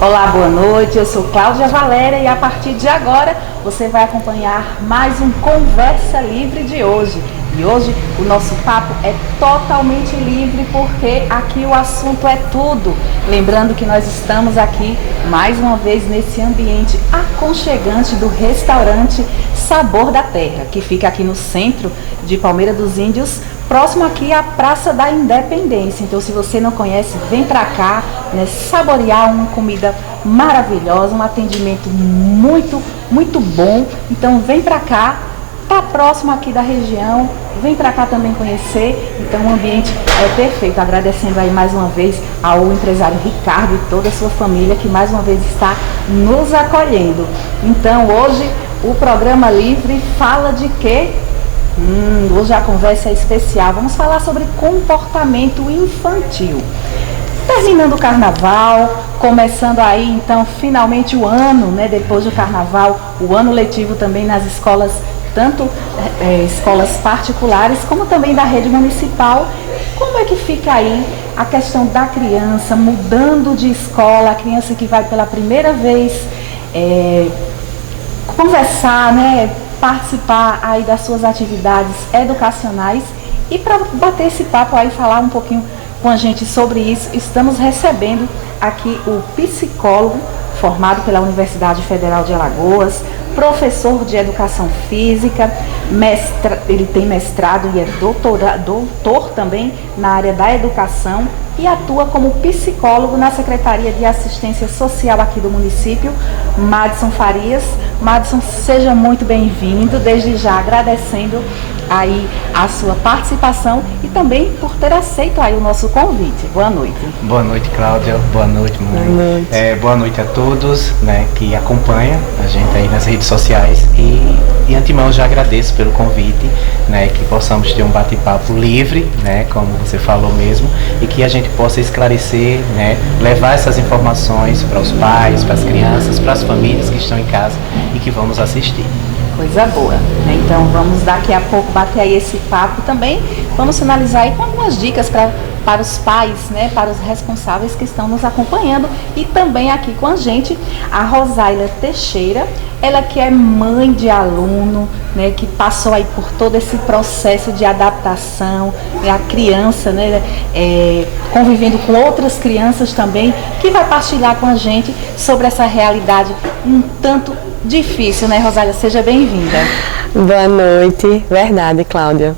Olá, boa noite, eu sou Cláudia Valéria e a partir de agora você vai acompanhar mais um Conversa Livre de hoje. E hoje o nosso papo é totalmente livre porque aqui o assunto é tudo. Lembrando que nós estamos aqui mais uma vez nesse ambiente aconchegante do restaurante Sabor da Terra, que fica aqui no centro de Palmeira dos Índios, próximo aqui à Praça da Independência. Então, se você não conhece, vem pra cá, né, saborear uma comida maravilhosa, um atendimento muito bom. Então, vem pra cá, tá próximo aqui da região, vem pra cá também conhecer. Então, o ambiente é perfeito. Agradecendo aí mais uma vez ao empresário Ricardo e toda a sua família que mais uma vez está nos acolhendo. Então, hoje o programa Livre fala de quê? Hoje a conversa é especial. Vamos falar sobre comportamento infantil. Terminando o carnaval, começando aí então finalmente o ano, né? Depois do carnaval, o ano letivo também nas escolas, tanto escolas particulares como também da rede municipal. Como é que fica aí a questão da criança mudando de escola, a criança que vai pela primeira vez conversar, né? Participar aí das suas atividades educacionais. E para bater esse papo aí, falar um pouquinho com a gente sobre isso, estamos recebendo aqui o psicólogo formado pela Universidade Federal de Alagoas, professor de educação física, ele tem mestrado e é doutor também na área da educação e atua como psicólogo na Secretaria de Assistência Social aqui do município, Madison Farias. Madison, seja muito bem-vindo, desde já agradecendo aí a sua participação e também por ter aceito aí o nosso convite. Boa noite. Boa noite, Cláudia. Boa noite, mãe. Boa noite. Boa noite a todos, né, que acompanham a gente aí nas redes sociais e de antemão já agradeço pelo convite, né, que possamos ter um bate-papo livre, né, como você falou mesmo, e que a gente possa esclarecer, né, levar essas informações para os pais, para as crianças, para as famílias que estão em casa e que vamos assistir. Coisa boa, né? Então vamos daqui a pouco bater aí esse papo também, vamos finalizar aí com algumas dicas para os pais, né? Para os responsáveis que estão nos acompanhando e também aqui com a gente a Rosaila Teixeira, ela que é mãe de aluno, né? Que passou aí por todo esse processo de adaptação, a criança, né? Convivendo com outras crianças também, que vai partilhar com a gente sobre essa realidade um tanto difícil, né, Rosália? Seja bem-vinda. Boa noite. Verdade, Cláudia.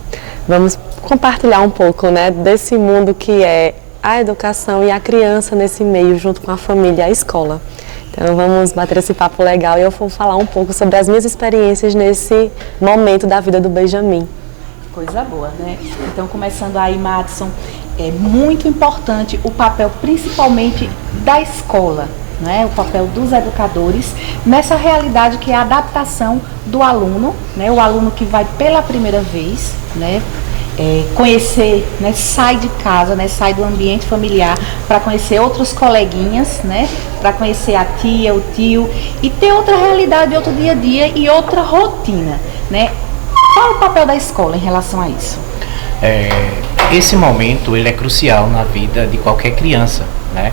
Vamos compartilhar um pouco, né, desse mundo que é a educação e a criança nesse meio, junto com a família e a escola. Então vamos bater esse papo legal e eu vou falar um pouco sobre as minhas experiências nesse momento da vida do Benjamin. Coisa boa, né? Então, começando aí, Madison, é muito importante o papel principalmente da escola, né, o papel dos educadores nessa realidade que é a adaptação do aluno, né, o aluno que vai pela primeira vez, né, conhecer, né, sai de casa, né, sai do ambiente familiar para conhecer outros coleguinhas, né, para conhecer a tia, o tio e ter outra realidade, outro dia a dia e outra rotina, né? Qual é o papel da escola em relação a isso? Esse momento ele é crucial na vida de qualquer criança, né?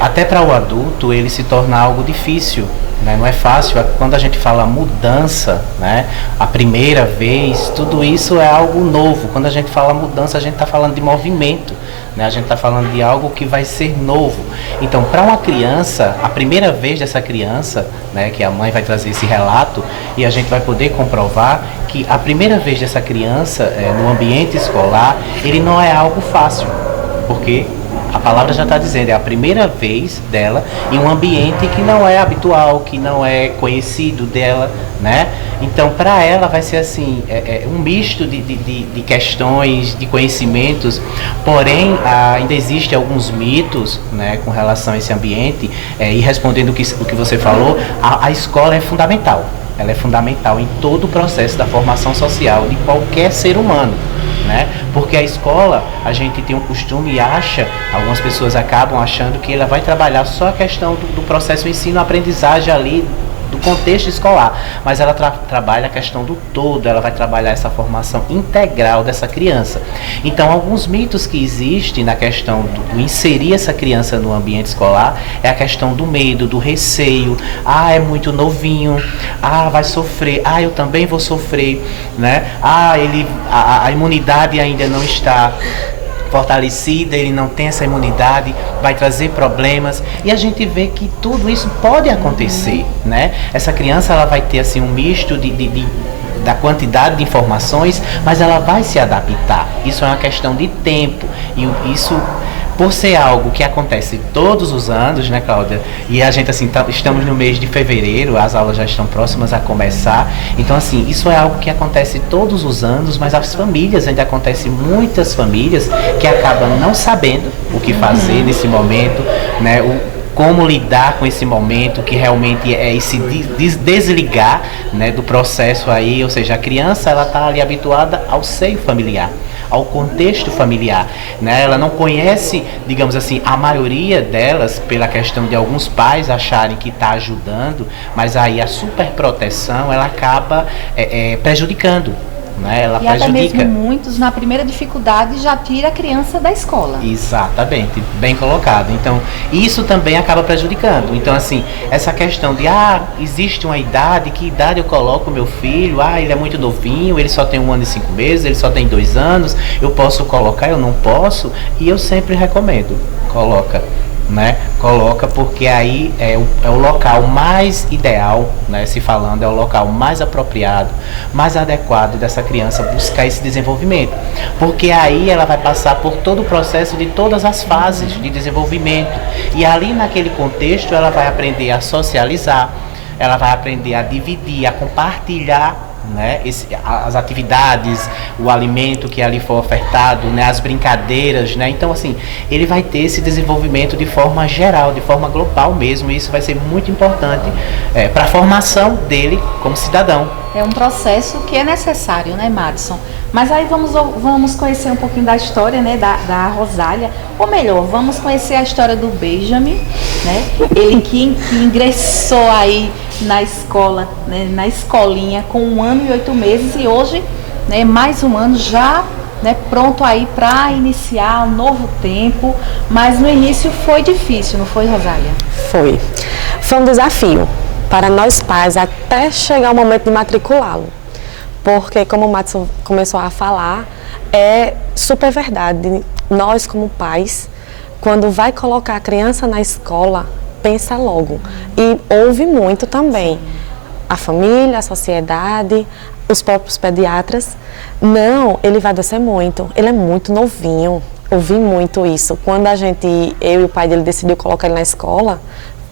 Até para o adulto ele se torna algo difícil, né? Não é fácil. Quando a gente fala mudança, né? A primeira vez, tudo isso é algo novo. Quando a gente fala mudança, a gente está falando de movimento, né? A gente está falando de algo que vai ser novo. Então, para uma criança, a primeira vez dessa criança, né, que a mãe vai trazer esse relato e a gente vai poder comprovar que a primeira vez dessa criança no ambiente escolar, ele não é algo fácil, porque a palavra já está dizendo, é a primeira vez dela em um ambiente que não é habitual, que não é conhecido dela, né? Então, para ela vai ser assim, um misto de questões, de conhecimentos, porém, ainda existem alguns mitos, né, com relação a esse ambiente, e respondendo o que você falou, a escola é fundamental. Ela é fundamental em todo o processo da formação social de qualquer ser humano, né? Porque a escola, a gente tem um costume e algumas pessoas acabam achando que ela vai trabalhar só a questão do processo ensino-aprendizagem ali do contexto escolar, mas ela trabalha a questão do todo, ela vai trabalhar essa formação integral dessa criança. Então, alguns mitos que existem na questão do inserir essa criança no ambiente escolar é a questão do medo, do receio, é muito novinho, vai sofrer, eu também vou sofrer, né? A imunidade ainda não está fortalecida, ele não tem essa imunidade, vai trazer problemas, e a gente vê que tudo isso pode acontecer, né? Essa criança, ela vai ter assim um misto da quantidade de informações, mas ela vai se adaptar. Isso é uma questão de tempo, e isso, por ser algo que acontece todos os anos, né, Cláudia? E a gente, assim, estamos no mês de fevereiro, as aulas já estão próximas a começar. Então, assim, isso é algo que acontece todos os anos, mas as famílias, ainda acontece muitas famílias que acabam não sabendo o que fazer nesse momento, né? Como lidar com esse momento, que realmente é esse desligar, né, do processo aí, ou seja, a criança, ela está ali habituada ao seio familiar, ao contexto familiar, né? Ela não conhece, digamos assim, a maioria delas, pela questão de alguns pais acharem que está ajudando, mas aí a superproteção, ela acaba prejudicando, né? Ela e prejudica. até mesmo muitos, na primeira dificuldade, já tira a criança da escola. Exatamente, bem colocado. Então, isso também acaba prejudicando. Então, assim, essa questão de, existe uma idade, que idade eu coloco o meu filho? Ele é muito novinho, ele só tem 1 ano e 5 meses, ele só tem 2 anos, eu posso colocar, eu não posso? E eu sempre recomendo, coloca, né? Coloca, porque aí é o local mais ideal, né? Se falando, é o local mais apropriado, mais adequado dessa criança buscar esse desenvolvimento, porque aí ela vai passar por todo o processo de todas as fases de desenvolvimento, e ali naquele contexto ela vai aprender a socializar, ela vai aprender a dividir, a compartilhar, né, as atividades, o alimento que ali for ofertado, né, as brincadeiras, né? Então, assim, ele vai ter esse desenvolvimento de forma geral, de forma global mesmo, e isso vai ser muito importante para a formação dele como cidadão. É um processo que é necessário, né, Madison? Mas aí vamos conhecer um pouquinho da história, né, da Rosália, ou melhor, vamos conhecer a história do Benjamin, né? Ele que ingressou aí na escola, né, na escolinha com 1 ano e 8 meses, e hoje, né, mais um ano já, né, pronto aí para iniciar um novo tempo. Mas no início foi difícil, não foi, Rosália? Foi um desafio para nós pais até chegar o momento de matriculá-lo, porque, como o Madison começou a falar, é super verdade. Nós, como pais, quando vai colocar a criança na escola, pensa logo. E ouve muito também. A família, a sociedade, os próprios pediatras. Não, ele vai descer muito. Ele é muito novinho. Ouvi muito isso. Quando eu e o pai dele decidiu colocar ele na escola,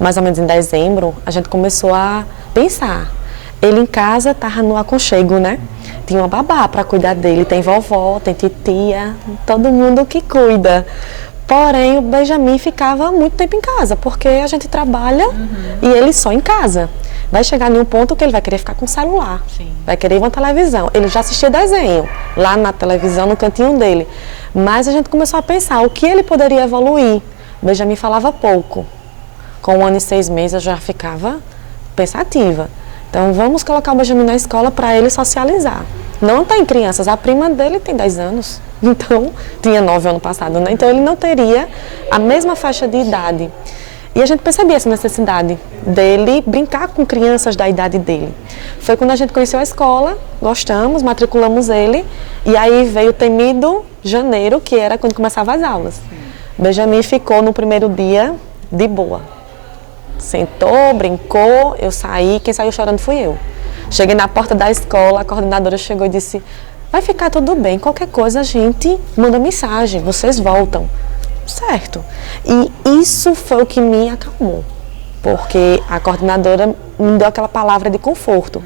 mais ou menos em dezembro, a gente começou a pensar. Ele em casa estava no aconchego, né? Tinha uma babá para cuidar dele, tem vovó, tem titia, todo mundo que cuida. Porém, o Benjamin ficava muito tempo em casa, porque a gente trabalha e ele só em casa. Vai chegar em um ponto que ele vai querer ficar com o celular, vai querer uma televisão. Ele já assistia desenho lá na televisão, no cantinho dele. Mas a gente começou a pensar o que ele poderia evoluir. O Benjamin falava pouco. Com 1 ano e 6 meses eu já ficava pensativa. Então vamos colocar o Benjamin na escola para ele socializar. Não tem crianças, a prima dele tem 10 anos. Então, tinha 9 ano passado, né? Então ele não teria a mesma faixa de idade. E a gente percebia essa necessidade dele brincar com crianças da idade dele. Foi quando a gente conheceu a escola, gostamos, matriculamos ele, e aí veio o temido janeiro, que era quando começavam as aulas. Benjamin ficou no primeiro dia de boa. Sentou, brincou, eu saí, quem saiu chorando fui eu. Cheguei na porta da escola, a coordenadora chegou e disse: vai ficar tudo bem, qualquer coisa a gente manda mensagem, vocês voltam. Certo. E isso foi o que me acalmou, porque a coordenadora me deu aquela palavra de conforto.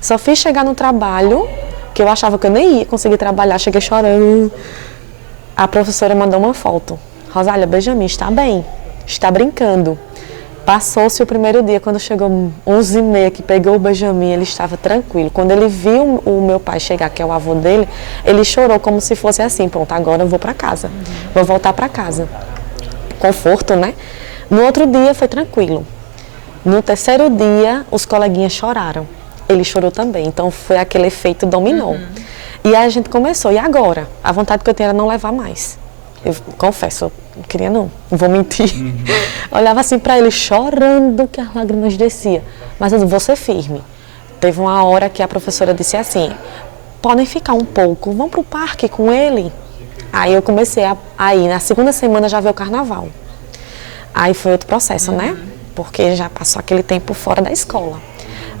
Só fiz chegar no trabalho, que eu achava que eu nem ia conseguir trabalhar, cheguei chorando. A professora mandou uma foto. Rosália, Benjamin está bem, está brincando. Passou-se o primeiro dia, quando chegou 11h30, que pegou o Benjamin, ele estava tranquilo. Quando ele viu o meu pai chegar, que é o avô dele, ele chorou como se fosse assim: pronto, agora eu vou para casa, vou voltar para casa. Conforto, né? No outro dia foi tranquilo. No terceiro dia, os coleguinhas choraram. Ele chorou também, então foi aquele efeito dominó. E aí a gente começou, e agora? A vontade que eu tinha era não levar mais. Eu confesso, eu não queria não vou mentir. Olhava assim para ele, chorando, que as lágrimas desciam. Mas eu disse, vou ser firme. Teve uma hora que a professora disse assim, podem ficar um pouco, vão para o parque com ele. Aí eu comecei a ir, na segunda semana já veio o carnaval. Aí foi outro processo, né? Porque já passou aquele tempo fora da escola.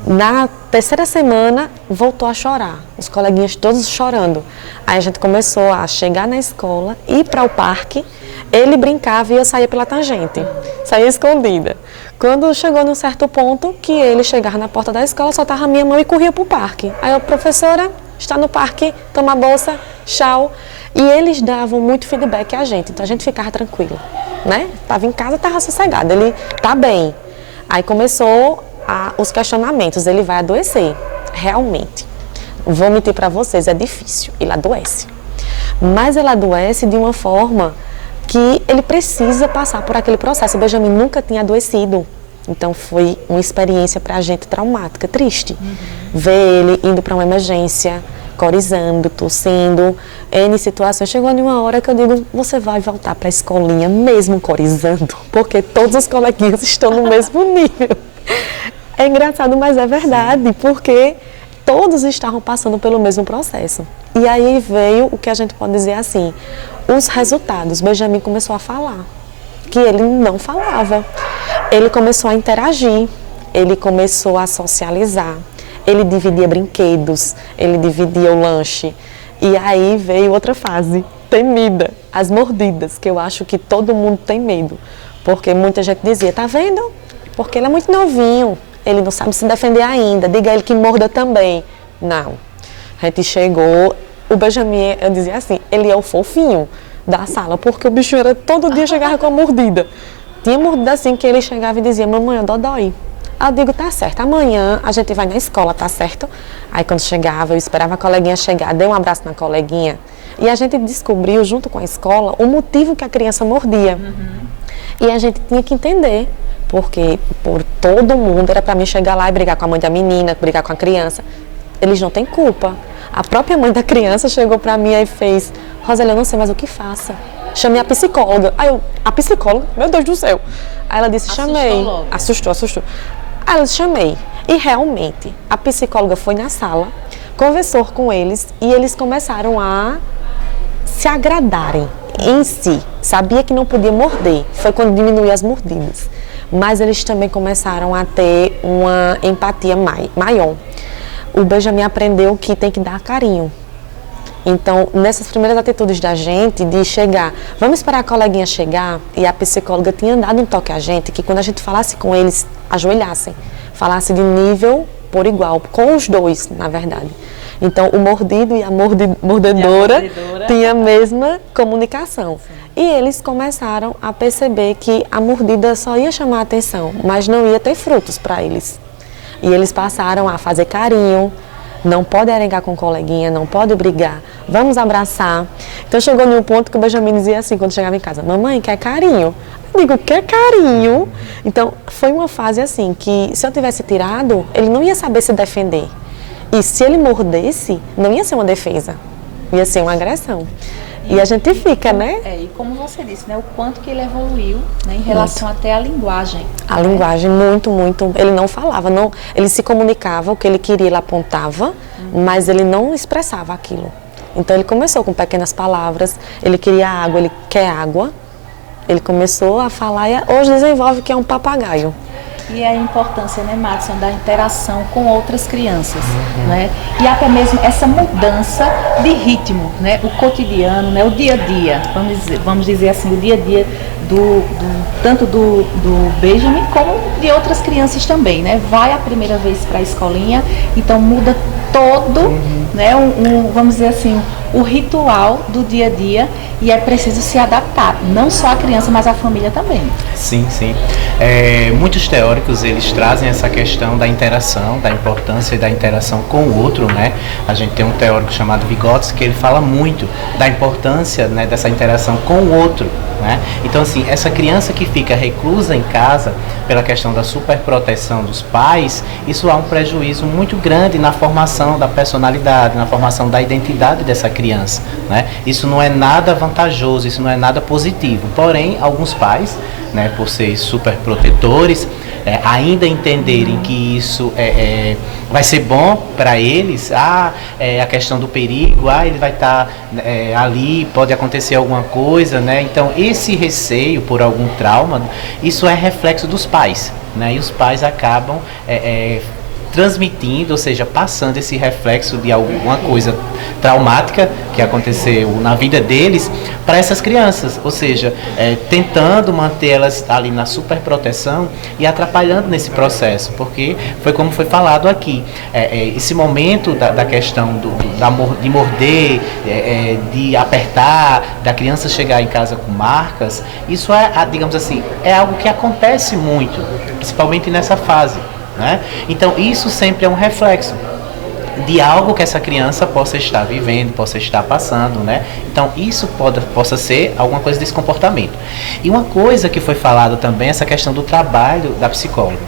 Na terceira semana, voltou a chorar, os coleguinhas todos chorando. Aí a gente começou a chegar na escola, ir para o parque, ele brincava e eu saía pela tangente, saía escondida. Quando chegou num certo ponto, que ele chegava na porta da escola, soltava a minha mão e corria para o parque. Aí a professora, está no parque, toma a bolsa, tchau. E eles davam muito feedback a gente, então a gente ficava tranquila, né? Estava em casa, estava sossegada, ele tá bem. Aí começou os questionamentos, ele vai adoecer, realmente. Vou mentir para vocês, é difícil, ele adoece. Mas ele adoece de uma forma que ele precisa passar por aquele processo. O Benjamin nunca tinha adoecido, então foi uma experiência para a gente traumática, triste. Ver ele indo para uma emergência, corizando, tossindo, N situações. Chegou em uma hora que eu digo, você vai voltar para a escolinha mesmo corizando, porque todos os coleguinhas estão no mesmo nível. É engraçado, mas é verdade, porque todos estavam passando pelo mesmo processo. E aí veio o que a gente pode dizer assim, os resultados. Benjamin começou a falar, que ele não falava. Ele começou a interagir, ele começou a socializar, ele dividia brinquedos, ele dividia o lanche. E aí veio outra fase, temida, as mordidas, que eu acho que todo mundo tem medo. Porque muita gente dizia, tá vendo? Porque ele é muito novinho. Ele não sabe se defender ainda, diga ele que morda também. Não. A gente chegou, o Benjamin, eu dizia assim, ele é o fofinho da sala, porque o bicho era todo dia chegava com a mordida. Tinha mordida assim que ele chegava e dizia, mamãe, eu dodói. Aí eu digo, tá certo, amanhã a gente vai na escola, tá certo? Aí quando chegava, eu esperava a coleguinha chegar, dei um abraço na coleguinha. E a gente descobriu, junto com a escola, o motivo que a criança mordia. E a gente tinha que entender. Porque por todo mundo era para mim chegar lá e brigar com a mãe da menina, brigar com a criança. Eles não têm culpa. A própria mãe da criança chegou para mim e fez, Rosélia, eu não sei mais o que faça. Chamei a psicóloga. Aí eu, a psicóloga? Meu Deus do céu. Aí ela disse, chamei. Assustou. Aí ela disse, chamei. E realmente, a psicóloga foi na sala, conversou com eles e eles começaram a se agradarem em si. Sabia que não podia morder. Foi quando diminuiu as mordidas. Mas eles também começaram a ter uma empatia maior. O Benjamin aprendeu que tem que dar carinho. Então, nessas primeiras atitudes da gente, de chegar, vamos esperar a coleguinha chegar, e a psicóloga tinha dado um toque a gente, que quando a gente falasse com eles, ajoelhassem, falasse de nível por igual, com os dois, na verdade. Então, o mordido e a mordedora tinham a mesma comunicação. Sim. E eles começaram a perceber que a mordida só ia chamar a atenção, mas não ia ter frutos para eles. E eles passaram a fazer carinho, não pode arengar com o coleguinha, não pode brigar, vamos abraçar. Então, chegou num ponto que o Benjamin dizia assim, quando chegava em casa, mamãe, quer carinho? Eu digo, quer carinho? Então, foi uma fase assim, que se eu tivesse tirado, ele não ia saber se defender. E se ele mordesse, não ia ser uma defesa, ia ser uma agressão. E a gente fica, né? E como você disse, né? O quanto que ele evoluiu, né, em relação até à linguagem. A linguagem, muito. Ele não falava, não, ele se comunicava, o que ele queria, ele apontava, mas ele não expressava aquilo. Então ele começou com pequenas palavras, ele queria água, ele quer água. Ele começou a falar e hoje desenvolve que é um papagaio. E a importância, né, Madison, da interação com outras crianças, né? E até mesmo essa mudança de ritmo, né? O cotidiano, né? O dia a dia, vamos dizer assim, o dia a dia tanto do Benjamin como de outras crianças também, né? Vai a primeira vez para a escolinha, então muda todo, né? Vamos dizer assim, o ritual do dia a dia e é preciso se adaptar, não só a criança, mas a família também. Sim. Muitos teóricos, eles trazem essa questão da interação, da importância da interação com o outro, né? A gente tem um teórico chamado Vygotsky, que ele fala muito da importância, né, dessa interação com o outro, né? Então, assim, essa criança que fica reclusa em casa, pela questão questão da superproteção dos pais, isso há um prejuízo muito grande na formação da personalidade, na formação da identidade dessa criança, né? Isso não é nada vantajoso, isso não é nada positivo. Porém, alguns pais, né, por ser superprotetores, ainda entenderem que isso vai ser bom para eles, a questão do perigo, ele vai estar ali, pode acontecer alguma coisa, né? Então esse receio por algum trauma, isso é reflexo dos pais, né? E os pais acabam transmitindo, ou seja, passando esse reflexo de alguma coisa traumática que aconteceu na vida deles para essas crianças, ou seja, tentando mantê-las ali na superproteção e atrapalhando nesse processo, porque foi como foi falado aqui, esse momento da questão de morder, de apertar, da criança chegar em casa com marcas, isso digamos assim, é algo que acontece muito, principalmente nessa fase. Né? Então isso sempre é um reflexo de algo que essa criança possa estar vivendo, possa estar passando, né? Então isso possa ser alguma coisa desse comportamento. E uma coisa que foi falada também, essa questão do trabalho da psicóloga.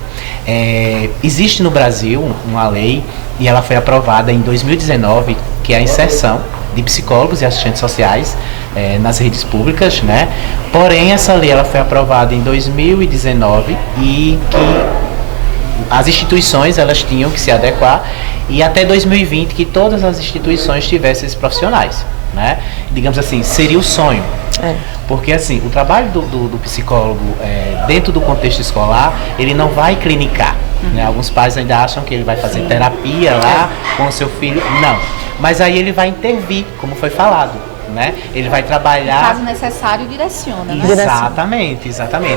Existe no Brasil uma lei, e ela foi aprovada em 2019, que é a inserção de psicólogos e assistentes sociais nas redes públicas, né? Porém essa lei ela foi aprovada em 2019 e que as instituições elas tinham que se adequar e até 2020 que todas as instituições tivessem esses profissionais, né? Digamos assim, seria o sonho. Porque assim, o trabalho do psicólogo dentro do contexto escolar, ele não vai clinicar, né? Alguns pais ainda acham que ele vai fazer terapia lá com o seu filho, não. Mas aí ele vai intervir, como foi falado. Né? Ele vai trabalhar... No caso necessário, direciona, né? Exatamente.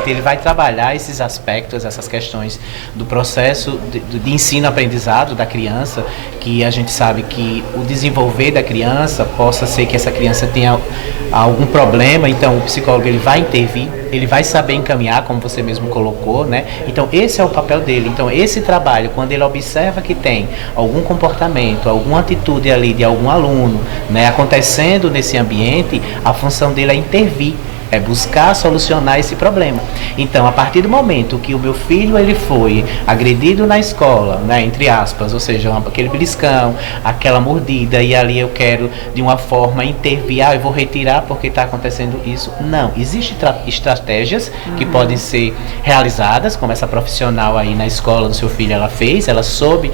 Ele vai trabalhar esses aspectos, essas questões do processo de ensino-aprendizado da criança, que a gente sabe que o desenvolver da criança possa ser que essa criança tenha algum problema, então o psicólogo ele vai intervir, ele vai saber encaminhar, como você mesmo colocou, né? Então esse é o papel dele. Então esse trabalho, quando ele observa que tem algum comportamento, alguma atitude ali de algum aluno, né, acontecendo nesse ambiente, a função dele é intervir, é buscar solucionar esse problema. Então, a partir do momento que o meu filho ele foi agredido na escola, né, entre aspas, ou seja, aquele beliscão, aquela mordida, e ali eu quero de uma forma intervir, eu vou retirar porque está acontecendo isso. Não, existem estratégias que podem ser realizadas, como essa profissional aí na escola do seu filho ela fez, ela soube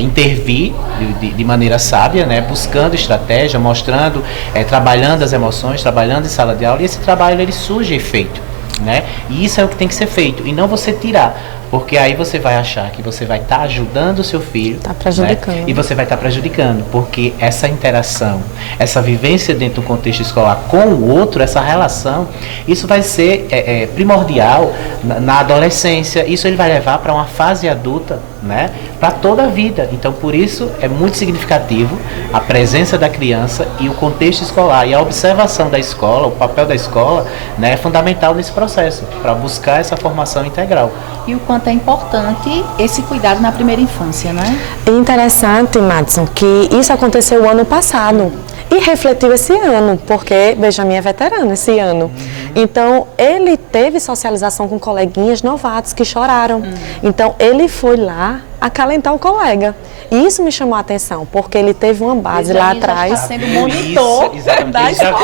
intervir de maneira sábia, né, buscando estratégia, mostrando, trabalhando as emoções, trabalhando em sala de aula, e esse trabalho ele surge efeito, né? E isso é o que tem que ser feito, e não você tirar, porque aí você vai achar que você vai estar ajudando o seu filho, tá prejudicando, né? E você vai estar prejudicando, porque essa interação, essa vivência dentro do contexto escolar com o outro, essa relação, isso vai ser primordial na adolescência, isso ele vai levar para uma fase adulta, né, para toda a vida. Então por isso é muito significativo a presença da criança e o contexto escolar, e a observação da escola, o papel da escola, né, é fundamental nesse processo, para buscar essa formação integral. E o quanto é importante esse cuidado na primeira infância, né? É interessante, Madison, que isso aconteceu o ano passado e refletiu esse ano, porque Benjamin é veterano esse ano. Então, ele teve socialização com coleguinhas novatos que choraram. Então, ele foi lá acalentar o colega. E isso me chamou a atenção, porque ele teve uma base lá atrás. Já está sendo monitor da escola.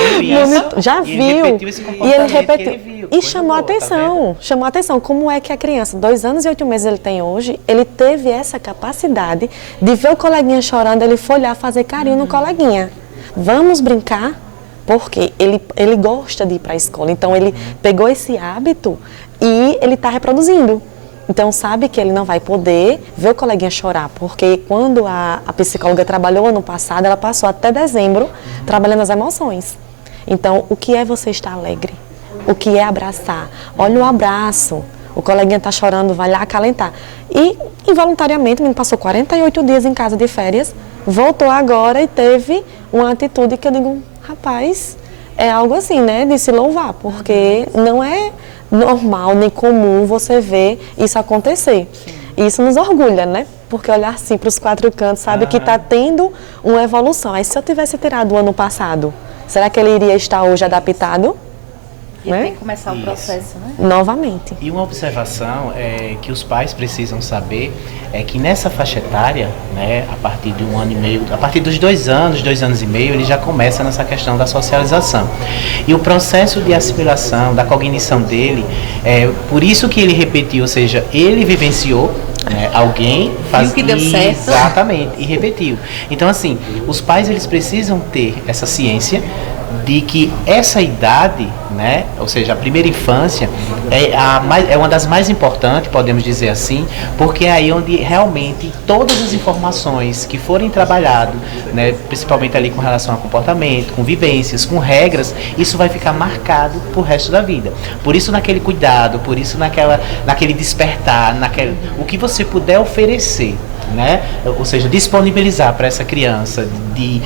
Já viu. E ele repetiu. E chamou a atenção. Chamou a atenção. Como é que a criança, 2 anos e 8 meses ele tem hoje, ele teve essa capacidade de ver o coleguinha chorando, ele foi lá fazer carinho no coleguinha. Vamos brincar? Porque ele gosta de ir para a escola. Então, ele pegou esse hábito e ele está reproduzindo. Então, sabe que ele não vai poder ver o coleguinha chorar, porque quando a psicóloga trabalhou ano passado, ela passou até dezembro trabalhando as emoções. Então, o que é você estar alegre? O que é abraçar? Olha o abraço. O coleguinha está chorando, vai lá acalentar. E, involuntariamente, o menino passou 48 dias em casa de férias, voltou agora e teve uma atitude que eu digo, rapaz, é algo assim, né, de se louvar, porque não é normal nem comum você ver isso acontecer. E isso nos orgulha, né? Porque olhar assim para os 4 cantos, sabe que está tendo uma evolução. Aí se eu tivesse tirado o ano passado, será que ele iria estar hoje adaptado? E né? tem que começar o processo, né? Novamente. E uma observação que os pais precisam saber é que nessa faixa etária, né, a partir de 1 ano e meio, a partir dos 2 anos e meio, ele já começa nessa questão da socialização. E o processo de assimilação, da cognição dele, por isso que ele repetiu, ou seja, ele vivenciou, né, alguém Viu que deu certo. Exatamente, e repetiu. Então, assim, os pais eles precisam ter essa ciência de que essa idade, né, ou seja, a primeira infância é uma das mais importantes, podemos dizer assim, porque é aí onde realmente todas as informações que forem trabalhadas, né, principalmente ali com relação a comportamento, com vivências, com regras, isso vai ficar marcado pro resto da vida. Por isso naquele cuidado, por isso naquele despertar, o que você puder oferecer, né? Ou seja, disponibilizar para essa criança de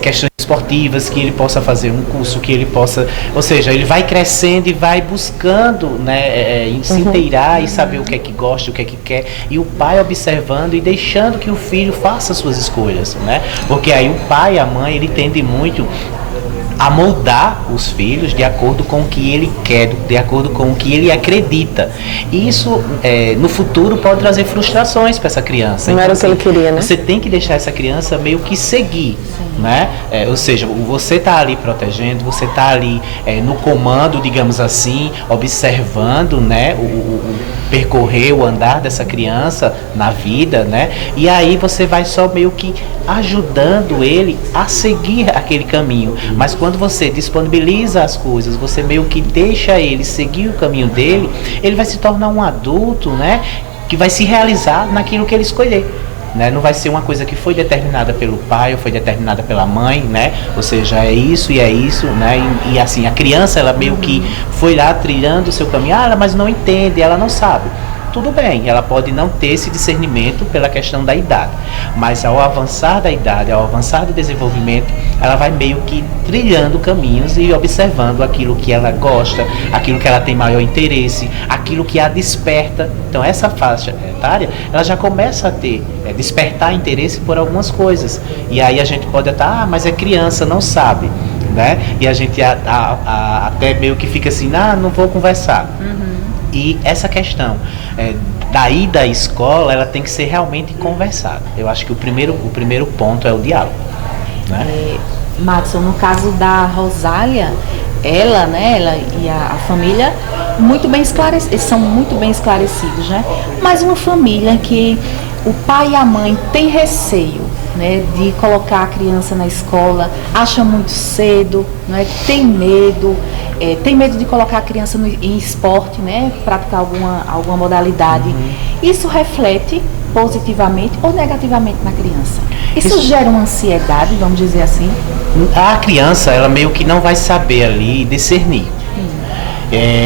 questões esportivas, que ele possa fazer um curso, que ele possa, ou seja, ele vai crescendo e vai buscando, né, se inteirar e saber o que é que gosta, o que é que quer, e o pai observando e deixando que o filho faça suas escolhas, né? Porque aí o pai e a mãe, ele tende muito a moldar os filhos de acordo com o que ele quer, de acordo com o que ele acredita. E isso, no futuro, pode trazer frustrações para essa criança. Não era o que ele queria, né? Você tem que deixar essa criança meio que seguir, né? Ou seja, você está ali protegendo, você está ali no comando, digamos assim, observando, né, o percorrer, o andar dessa criança na vida, né? E aí você vai só meio que ajudando ele a seguir aquele caminho. Mas quando você disponibiliza as coisas, você meio que deixa ele seguir o caminho dele, ele vai se tornar um adulto, né, que vai se realizar naquilo que ele escolher. Né? Não vai ser uma coisa que foi determinada pelo pai ou foi determinada pela mãe, né? Ou seja, é isso, né? E assim, a criança, ela meio que foi lá trilhando o seu caminho, mas não entende, ela não sabe. Tudo bem, ela pode não ter esse discernimento pela questão da idade, mas ao avançar da idade, ao avançar do desenvolvimento, ela vai meio que trilhando caminhos e observando aquilo que ela gosta, aquilo que ela tem maior interesse, aquilo que a desperta. Então essa faixa etária, ela já começa a ter, despertar interesse por algumas coisas. E aí a gente pode até, mas é criança, não sabe, né? E a gente até meio que fica assim, não vou conversar. E essa questão da ida à escola, ela tem que ser realmente conversada. Eu acho que o primeiro ponto é o diálogo, né? Madison, no caso da Rosália, ela e a família muito bem são muito bem esclarecidos, né? Mas uma família que o pai e a mãe têm receio, né, de colocar a criança na escola, acha muito cedo, né, tem medo de colocar a criança em esporte, né, praticar alguma modalidade. Isso reflete positivamente ou negativamente na criança? Isso gera uma ansiedade, vamos dizer assim? A criança, ela meio que não vai saber ali discernir.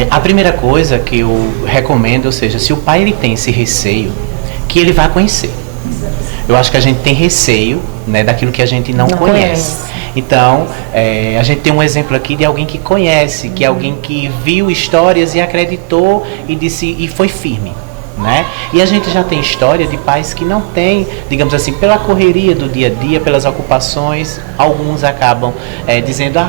A primeira coisa que eu recomendo, ou seja, se o pai ele tem esse receio, que ele vai conhecer. Eu acho que a gente tem receio, né, daquilo que a gente não conhece. Então, a gente tem um exemplo aqui de alguém que conhece, que é alguém que viu histórias e acreditou e disse e foi firme, né? E a gente já tem história de pais que não têm, digamos assim, pela correria do dia a dia, pelas ocupações, alguns acabam dizendo,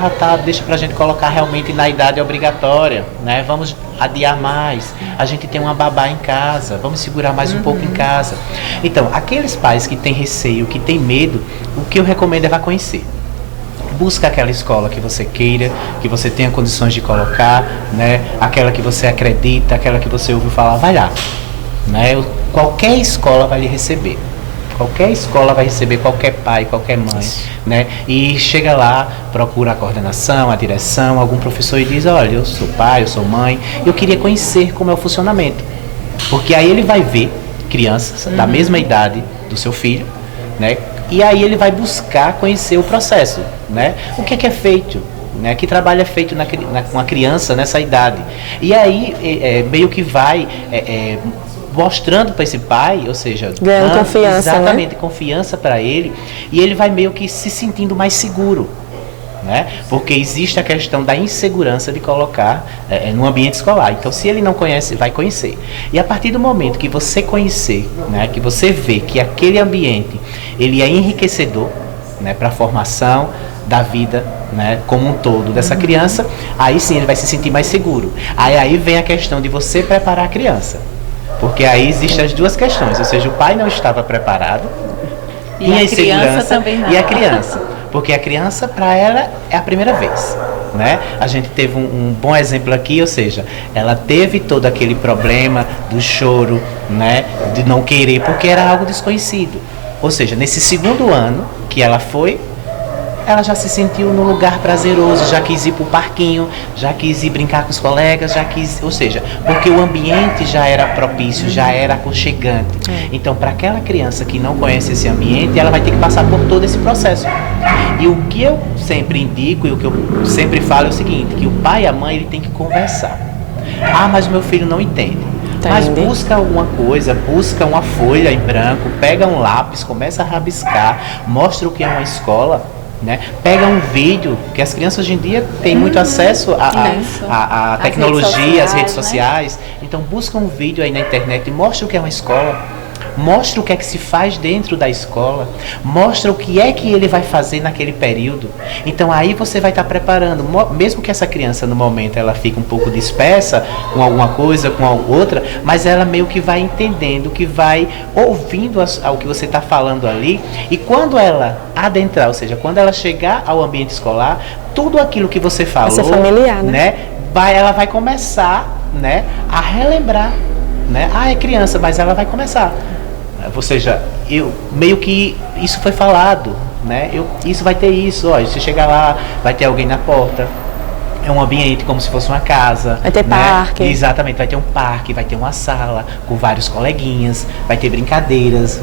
deixa pra gente colocar realmente na idade obrigatória, né? Vamos adiar mais, a gente tem uma babá em casa, vamos segurar mais um pouco em casa. Então, aqueles pais que têm receio, que têm medo, o que eu recomendo é vá conhecer. Busca aquela escola que você queira, que você tenha condições de colocar, né? Aquela que você acredita, aquela que você ouviu falar, vai lá, né? Qualquer escola vai lhe receber. Qualquer escola vai receber qualquer pai, qualquer mãe, né? E chega lá, procura a coordenação, a direção, algum professor e diz, olha, eu sou pai, eu sou mãe, eu queria conhecer como é o funcionamento. Porque aí ele vai ver crianças da mesma idade do seu filho, né? E aí ele vai buscar conhecer o processo, né? O que é feito, né? Que trabalho é feito com a criança nessa idade. E aí meio que vai mostrando para esse pai, ou seja, ganhando confiança, exatamente, né? Confiança para ele, e ele vai meio que se sentindo mais seguro, né? Porque existe a questão da insegurança de colocar no ambiente escolar. Então, se ele não conhece, vai conhecer. E a partir do momento que você conhecer, né, que você vê que aquele ambiente ele é enriquecedor, né, para a formação da vida né, como um todo dessa criança, aí sim ele vai se sentir mais seguro. Aí vem a questão de você preparar a criança. Porque aí existem as duas questões, ou seja, o pai não estava preparado e a criança também não. E a criança, porque a criança, para ela, é a primeira vez, né? A gente teve um bom exemplo aqui, ou seja, ela teve todo aquele problema do choro, né, de não querer, porque era algo desconhecido. Ou seja, nesse segundo ano que ela foi, ela já se sentiu num lugar prazeroso, já quis ir para o parquinho, já quis ir brincar com os colegas, já quis, ou seja, porque o ambiente já era propício, já era aconchegante. Então, para aquela criança que não conhece esse ambiente, ela vai ter que passar por todo esse processo. E o que eu sempre indico e o que eu sempre falo é o seguinte, que o pai e a mãe ele tem que conversar. Ah, mas o meu filho não entende. Mas busca alguma coisa, busca uma folha em branco, pega um lápis, começa a rabiscar, mostra o que é uma escola. Né? Pega um vídeo, que as crianças hoje em dia têm muito acesso à tecnologia, às redes sociais, né? Então busca um vídeo aí na internet e mostra o que é uma escola, mostra o que é que se faz dentro da escola, mostra o que é que ele vai fazer naquele período. Então aí você vai estar preparando, mesmo que essa criança no momento ela fique um pouco dispersa com alguma coisa, com a outra, mas ela meio que vai entendendo, que vai ouvindo o que você está falando ali, e quando ela adentrar, ou seja, quando ela chegar ao ambiente escolar, tudo aquilo que você falou, vai ser familiar, né? Ela vai começar, né, a relembrar, né? Ah, é criança, mas ela vai começar. Ou seja, meio que isso foi falado, né? Isso vai ter isso, ó, você chegar lá, vai ter alguém na porta. É um ambiente como se fosse uma casa. Vai ter parque. Exatamente, vai ter um parque, vai ter uma sala com vários coleguinhas, vai ter brincadeiras,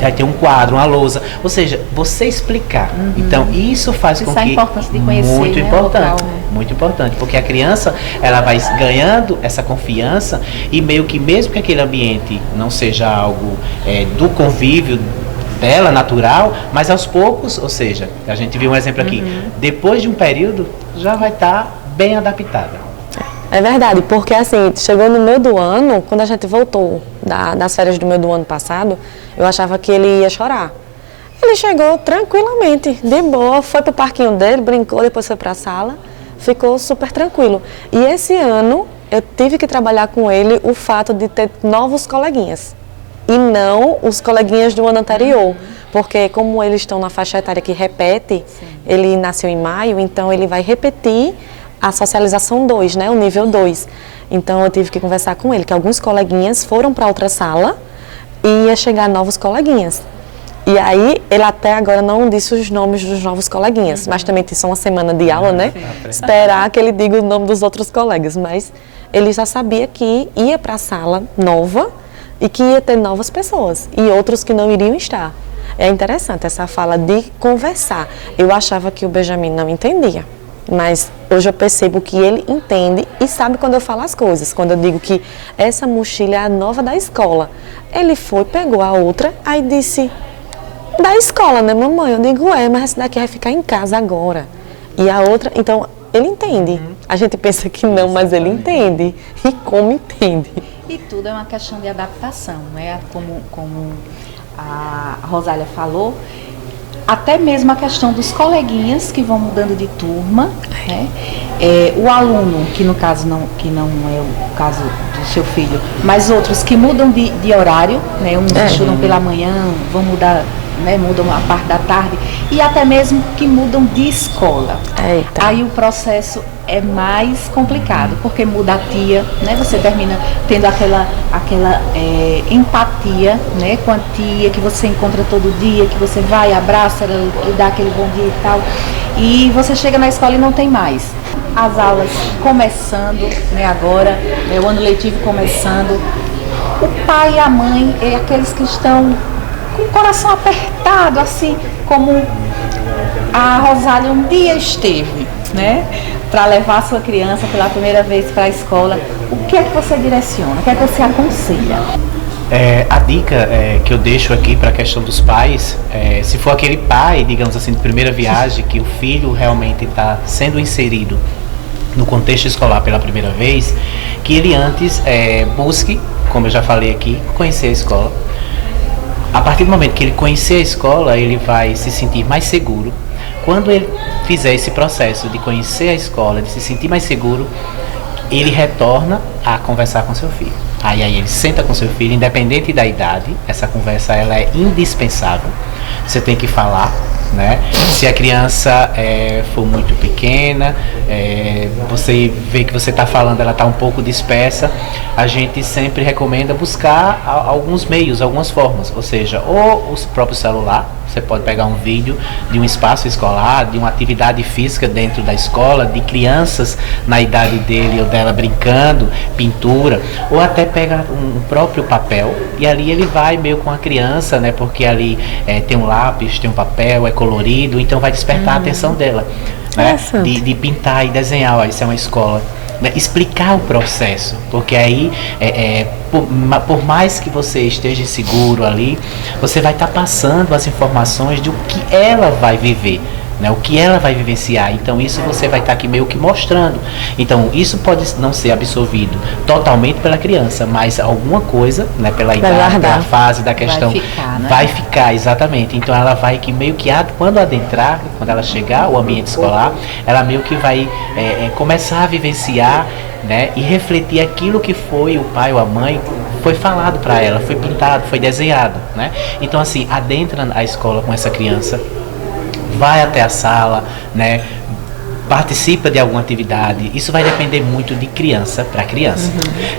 vai ter um quadro, uma lousa. Ou seja, você explicar. Então, isso faz com que... a importância de conhecer, muito né, importante, o local. muito importante. Porque a criança, ela vai ganhando essa confiança e meio que mesmo que aquele ambiente não seja algo do convívio dela, natural, mas aos poucos, ou seja, a gente viu um exemplo aqui, depois de um período, já vai estar bem adaptada. É verdade, porque assim, chegou no meio do ano, quando a gente voltou das férias do meio do ano passado, eu achava que ele ia chorar. Ele chegou tranquilamente, de boa, foi pro parquinho dele, brincou, depois foi pra sala, ficou super tranquilo. E esse ano, eu tive que trabalhar com ele o fato de ter novos coleguinhas. E não os coleguinhas do ano anterior, porque como eles estão na faixa etária que repete, ele nasceu em maio, então ele vai repetir a socialização 2, né, o nível 2. Então eu tive que conversar com ele, que alguns coleguinhas foram para outra sala e ia chegar novos coleguinhas. E aí ele até agora não disse os nomes dos novos coleguinhas, mas também tem só uma semana de aula, né? Esperar que ele diga o nome dos outros colegas, mas ele já sabia que ia para a sala nova e que ia ter novas pessoas e outros que não iriam estar. É interessante essa fala de conversar. Eu achava que o Benjamin não entendia, mas hoje eu percebo que ele entende e sabe quando eu falo as coisas. Quando eu digo que essa mochila é a nova da escola. Ele foi, pegou a outra, aí disse, da escola, né, mamãe? Eu digo, mas essa daqui vai ficar em casa agora. E a outra, então, ele entende. A gente pensa que não, mas ele entende. E como entende. E tudo é uma questão de adaptação, né? Como a Rosália falou, até mesmo a questão dos coleguinhas que vão mudando de turma, né? O aluno, que no caso não é o caso do seu filho, mas outros que mudam de horário, né? Uns estudam pela manhã, vão mudar, né? Mudam a parte da tarde, e até mesmo que mudam de escola. Eita. Aí o processo é mais complicado, porque muda a tia, né? Você termina tendo aquela empatia, né? Com a tia que você encontra todo dia, que você vai, abraça, e dá aquele bom dia e tal. E você chega na escola e não tem mais. As aulas começando, né? Agora, o ano letivo começando. O pai e a mãe, aqueles que estão com o coração apertado, assim como a Rosália um dia esteve, né? Para levar a sua criança pela primeira vez para a escola. O que é que você direciona? O que é que você aconselha? A dica que eu deixo aqui para a questão dos pais, se for aquele pai, digamos assim, de primeira viagem, que o filho realmente está sendo inserido no contexto escolar pela primeira vez, que ele antes busque, como eu já falei aqui, conhecer a escola. A partir do momento que ele conhecer a escola, ele vai se sentir mais seguro, Quando ele fizer esse processo de conhecer a escola, de se sentir mais seguro, ele retorna a conversar com seu filho. Aí ele senta com seu filho, independente da idade, essa conversa ela é indispensável. Você tem que falar, né? Se a criança for muito pequena, você vê que você está falando, ela está um pouco dispersa, a gente sempre recomenda buscar alguns meios, algumas formas, ou seja, ou o próprio celular. Você pode pegar um vídeo de um espaço escolar, de uma atividade física dentro da escola, de crianças na idade dele ou dela brincando, pintura, ou até pega um próprio papel e ali ele vai meio com a criança, né? Porque ali tem um lápis, tem um papel, é colorido, então vai despertar a atenção dela, né? De pintar e desenhar. Ó, isso é uma escola. Explicar o processo, porque aí por mais que você esteja seguro ali, você vai estar passando as informações do que ela vai viver, né, o que ela vai vivenciar. Então isso você vai estar aqui meio que mostrando. Então isso pode não ser absorvido totalmente pela criança, mas alguma coisa, né, pela idade, pela fase da questão, vai ficar, exatamente. Então ela vai que meio que quando adentrar, quando ela chegar ao ambiente escolar, ela meio que vai começar a vivenciar, né, e refletir aquilo que foi o pai ou a mãe foi falado para ela, foi pintado, foi desenhado, né? Então assim, adentra a escola com essa criança, vai até a sala, né? Participa de alguma atividade. Isso vai depender muito de criança para criança.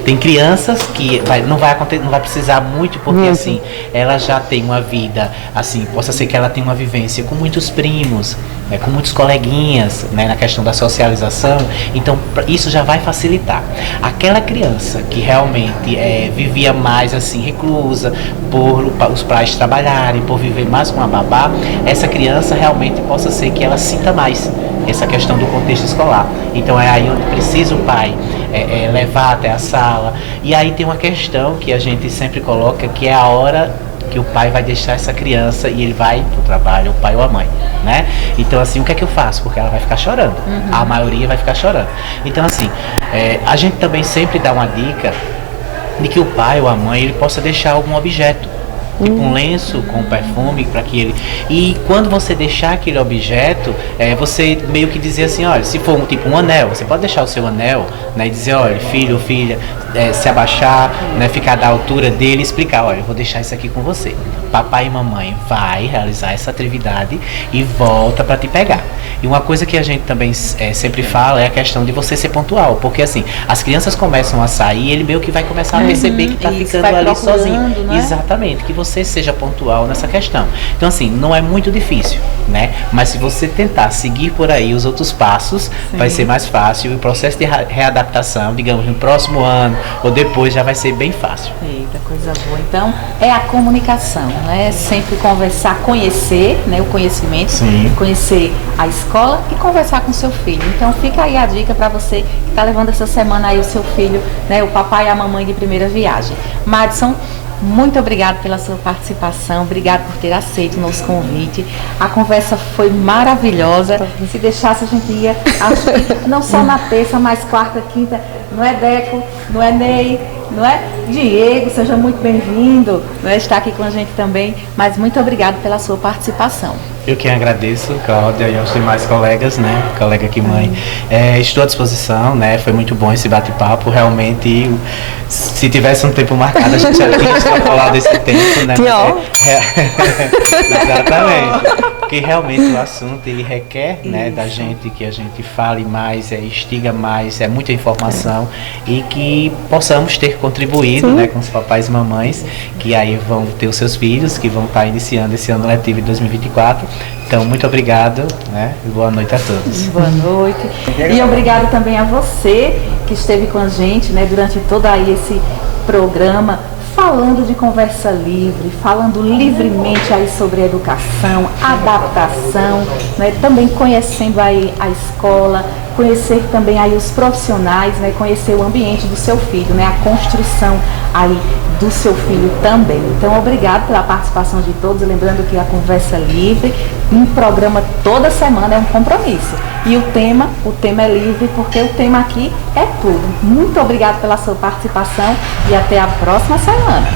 Tem crianças que não vai precisar muito, porque assim, ela já tem uma vida, assim, possa ser que ela tenha uma vivência com muitos primos, né, com muitos coleguinhas, né, na questão da socialização. Então isso já vai facilitar. Aquela criança que realmente vivia mais assim reclusa, por os pais trabalharem, por viver mais com a babá, essa criança realmente possa ser que ela sinta mais essa questão do contexto escolar. Então é aí onde precisa o pai levar até a sala. E aí tem uma questão que a gente sempre coloca, que é a hora que o pai vai deixar essa criança e ele vai pro trabalho, o pai ou a mãe, né? Então assim, o que é que eu faço? Porque ela vai ficar chorando. A maioria vai ficar chorando. Então assim, a gente também sempre dá uma dica de que o pai ou a mãe ele possa deixar algum objeto, tipo um lenço com perfume, para que ele... E quando você deixar aquele objeto, você meio que dizer assim, olha, se for tipo um anel, você pode deixar o seu anel, né, e dizer, olha, filho ou filha, se abaixar, né, ficar da altura dele e explicar, olha, eu vou deixar isso aqui com você. Papai e mamãe vai realizar essa atividade e volta para te pegar. E uma coisa que a gente também sempre fala é a questão de você ser pontual, porque assim, as crianças começam a sair, ele meio que vai começar a perceber que está ficando ali sozinho. Né? Exatamente, que você seja pontual nessa questão. Então assim, não é muito difícil, né? Mas se você tentar seguir por aí os outros passos, vai ser mais fácil. E o processo de readaptação, digamos, no próximo ano ou depois já vai ser bem fácil. Eita, coisa boa. Então, é a comunicação, né? Sempre conversar, conhecer, né, o conhecimento, conhecer a escola e conversar com seu filho. Então, fica aí a dica para você que está levando essa semana aí o seu filho, né, o papai e a mamãe de primeira viagem. Madison, muito obrigada pela sua participação, obrigada por ter aceito o nosso convite. A conversa foi maravilhosa. Se deixasse, a gente ia, acho que não só na terça, mas quarta, quinta. Não é Deco, não é Ney, não é Diego, seja muito bem-vindo, não é estar aqui com a gente também, mas muito obrigada pela sua participação. Eu que agradeço, Cláudia, e aos demais colegas, né? Colega aqui, mãe. Estou à disposição, né? Foi muito bom esse bate-papo. Realmente, se tivesse um tempo marcado, a gente já tinha extrapolado esse tempo, né? Exatamente. Porque realmente o assunto, ele requer, né, da gente que a gente fale mais, instiga mais, muita informação e que possamos ter contribuído, né, com os papais e mamães que aí vão ter os seus filhos, que vão estar iniciando esse ano letivo de 2024. Então, muito obrigado, né? E boa noite a todos. Boa noite. E obrigado também a você que esteve com a gente, né, durante todo aí esse programa, falando de conversa livre, falando livremente aí sobre educação, adaptação, né, também conhecendo aí a escola, conhecer também aí os profissionais, né, conhecer o ambiente do seu filho, né, a construção aí do seu filho também. Então, obrigado pela participação de todos, lembrando que a Conversa Livre, um programa toda semana, é um compromisso. E o tema é livre, porque o tema aqui é tudo. Muito obrigado pela sua participação e até a próxima semana.